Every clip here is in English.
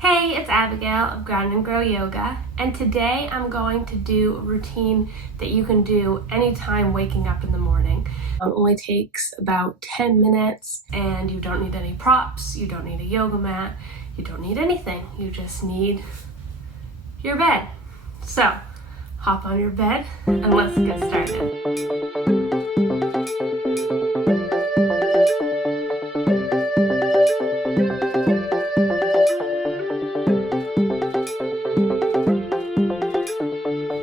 Hey, it's Abigail of Ground and Grow Yoga, and today I'm going to do a routine that you can do anytime waking up in the morning. It only takes about 10 minutes, and you don't need any props, you don't need a yoga mat, you don't need anything. You just need your bed. So, hop on your bed and let's get started.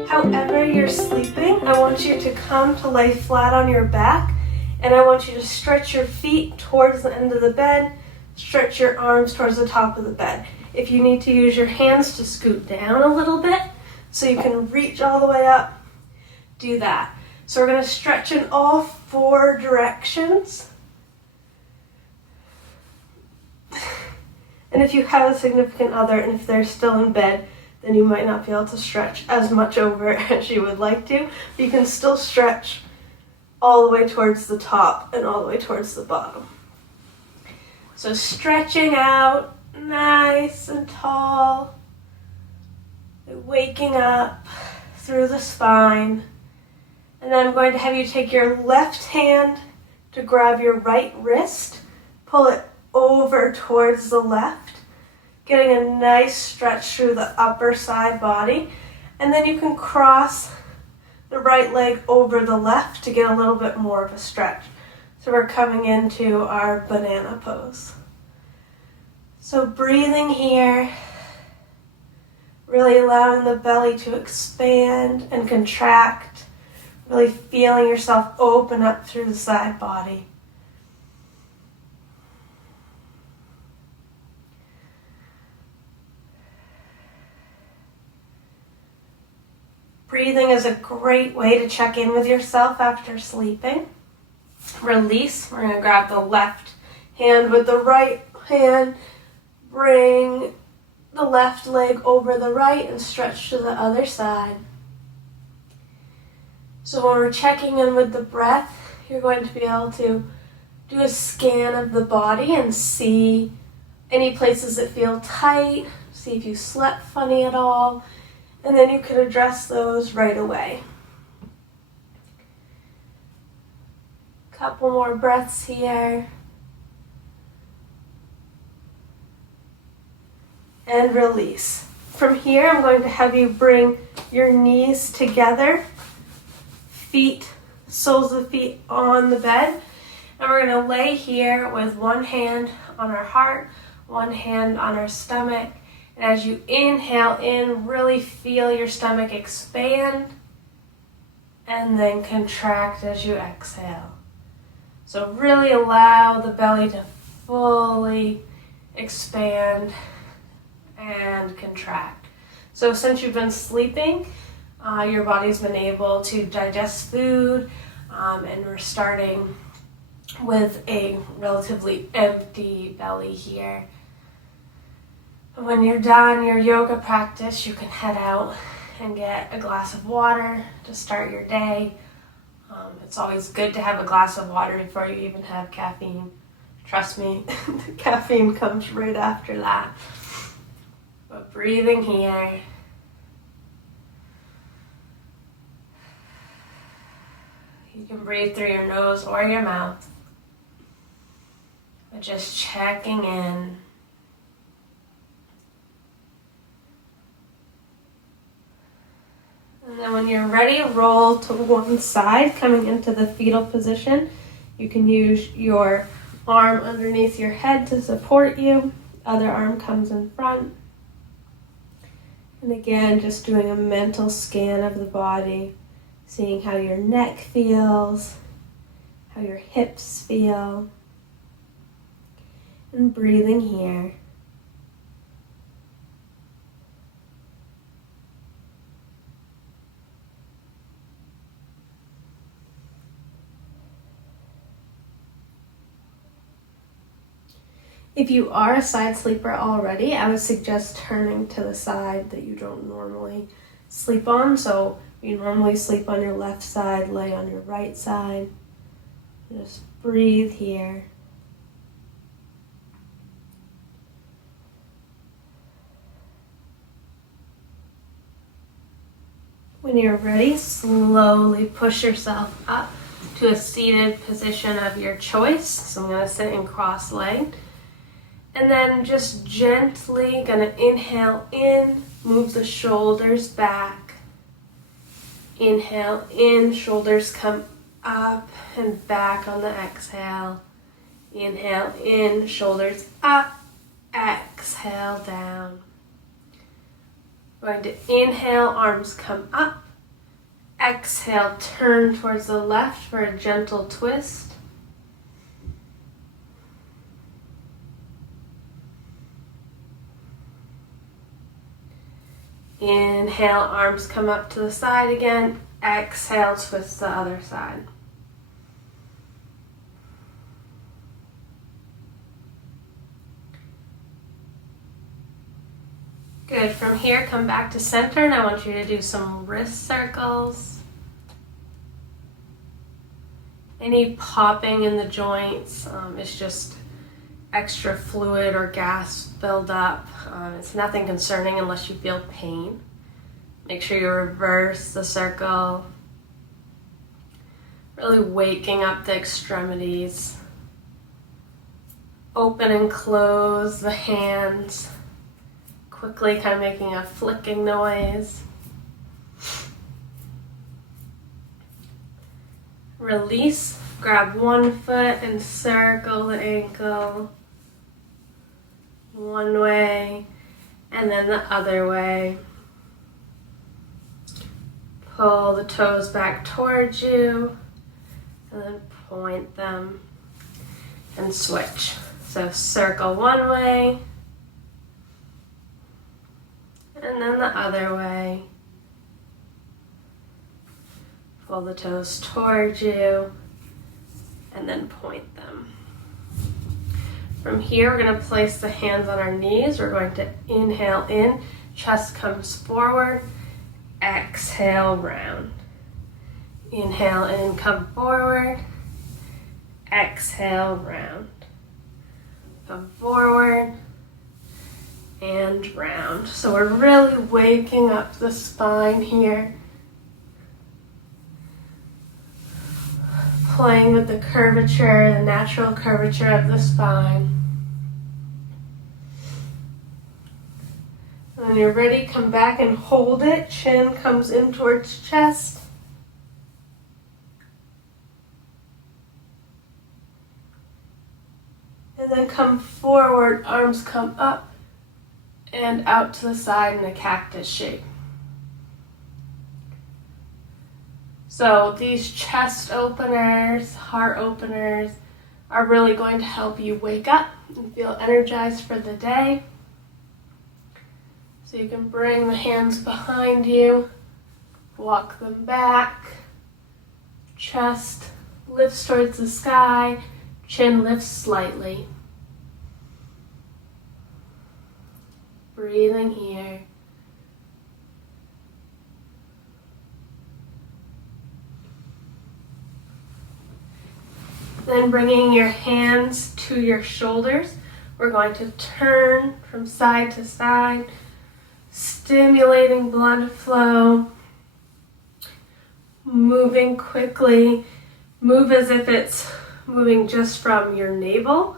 However you're sleeping, I want you to come to lay flat on your back, and I want you to stretch your feet towards the end of the bed, stretch your arms towards the top of the bed. If you need to use your hands to scoot down a little bit so you can reach all the way up, do that. So we're going to stretch in all four directions. And if you have a significant other and if they're still in bed, then you might not be able to stretch as much over as you would like to. But you can still stretch all the way towards the top and all the way towards the bottom. So stretching out nice and tall, waking up through the spine. And then I'm going to have you take your left hand to grab your right wrist, pull it over towards the left, getting a nice stretch through the upper side body. And then you can cross the right leg over the left to get a little bit more of a stretch. So we're coming into our banana pose. So breathing here, really allowing the belly to expand and contract, really feeling yourself open up through the side body. Breathing is a great way to check in with yourself after sleeping. Release. We're going to grab the left hand with the right hand. Bring the left leg over the right and stretch to the other side. So when we're checking in with the breath, you're going to be able to do a scan of the body and see any places that feel tight, see if you slept funny at all, and then you can address those right away. Couple more breaths here. And release. From here, I'm going to have you bring your knees together, feet, soles of the feet on the bed, and we're going to lay here with one hand on our heart, one hand on our stomach. And as you inhale in, really feel your stomach expand and then contract as you exhale. So really allow the belly to fully expand and contract. So since you've been sleeping, your body's been able to digest food, and we're starting with a relatively empty belly here. When you're done your yoga practice, you can head out and get a glass of water to start your day. It's always good to have a glass of water before you even have caffeine. Trust me, the caffeine comes right after that. But breathing here. You can breathe through your nose or your mouth. But just checking in. And then when you're ready, roll to one side, coming into the fetal position. You can use your arm underneath your head to support you. Other arm comes in front. And again, just doing a mental scan of the body, seeing how your neck feels, how your hips feel, and breathing here. If you are a side sleeper already, I would suggest turning to the side that you don't normally sleep on. So you normally sleep on your left side, lay on your right side. Just breathe here. When you're ready, slowly push yourself up to a seated position of your choice. So I'm going to sit in cross-legged. And then just gently going to inhale in, move the shoulders back. Inhale in, shoulders come up and back on the exhale. Inhale in, shoulders up, exhale down. Going to inhale, arms come up. Exhale, turn towards the left for a gentle twist. Inhale, arms come up to the side again. Exhale, twist the other side. Good. From here, come back to center, and I want you to do some wrist circles. Any popping in the joints is just extra fluid or gas buildup. It's nothing concerning unless you feel pain. Make sure you reverse the circle. Really waking up the extremities. Open and close the hands. Quickly kind of making a flicking noise. Release. Grab one foot and circle the ankle. One way and then the other way. Pull the toes back towards you and then point them and switch. So circle one way and then the other way. Pull the toes towards you and then point them. From here, we're going to place the hands on our knees. We're going to inhale in, chest comes forward, exhale round. Inhale in, come forward, exhale round. Come forward and round. So we're really waking up the spine here. Playing with the curvature, the natural curvature of the spine. When you're ready, come back and hold it. Chin comes in towards chest. And then come forward, arms come up and out to the side in a cactus shape. So these chest openers, heart openers, are really going to help you wake up and feel energized for the day. So you can bring the hands behind you, walk them back, chest lifts towards the sky, chin lifts slightly. Breathing here. Then bringing your hands to your shoulders, we're going to turn from side to side, stimulating blood flow, moving quickly. Move as if it's moving just from your navel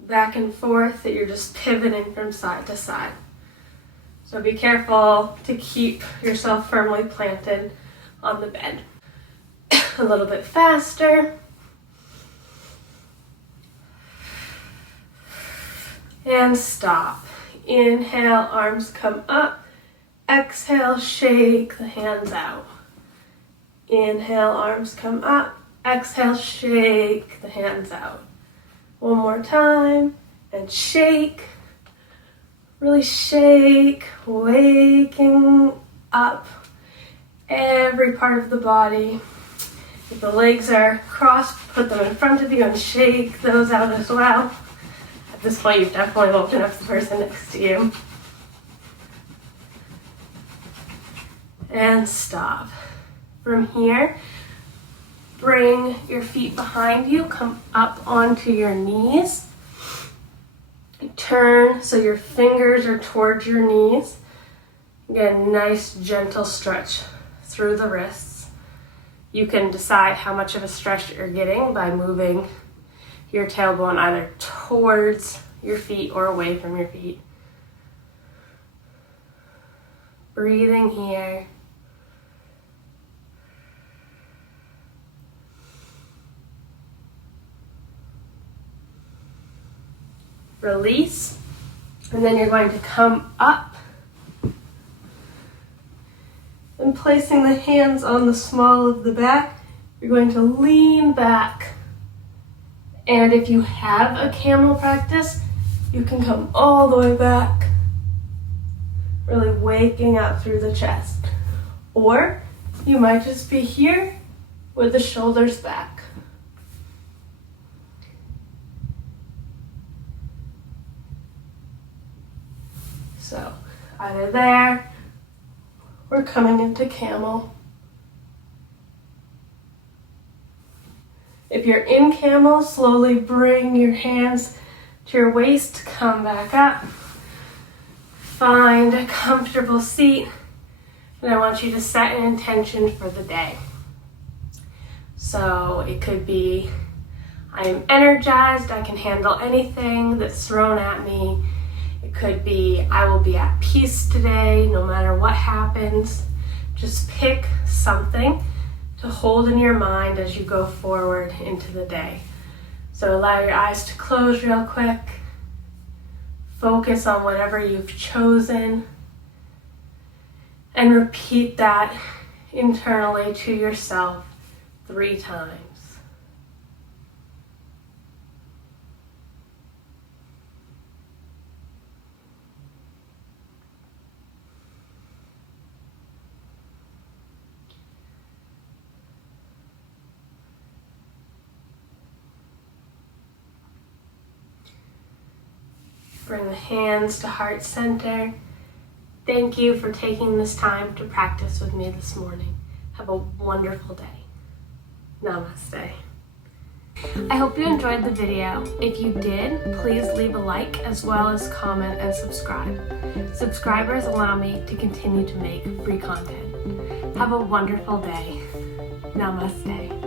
back and forth, that you're just pivoting from side to side. So be careful to keep yourself firmly planted on the bed. A little bit faster. And stop. Inhale, arms come up. Exhale, shake the hands out. Inhale, arms come up. Exhale, shake the hands out. One more time. And shake. Really shake, waking up every part of the body. If the legs are crossed, put them in front of you and shake those out as well. At this point, you've definitely woken up the person next to you. And stop. From here, bring your feet behind you, come up onto your knees. Turn so your fingers are towards your knees. Again, nice gentle stretch through the wrists. You can decide how much of a stretch you're getting by moving your tailbone either towards your feet or away from your feet. Breathing here. Release, and then you're going to come up and placing the hands on the small of the back, you're going to lean back. And if you have a camel practice, you can come all the way back, really waking up through the chest. Or you might just be here with the shoulders back. So either there or coming into camel. If you're in camel, slowly bring your hands to your waist, come back up. Find a comfortable seat, and I want you to set an intention for the day. So it could be, I am energized, I can handle anything that's thrown at me. It could be, I will be at peace today, no matter what happens. Just pick something to hold in your mind as you go forward into the day. So allow your eyes to close real quick. Focus on whatever you've chosen. And repeat that internally to yourself 3 times. Bring the hands to heart center. Thank you for taking this time to practice with me this morning. Have a wonderful day. Namaste. I hope you enjoyed the video. If you did, please leave a like as well as comment and subscribe. Subscribers allow me to continue to make free content. Have a wonderful day. Namaste.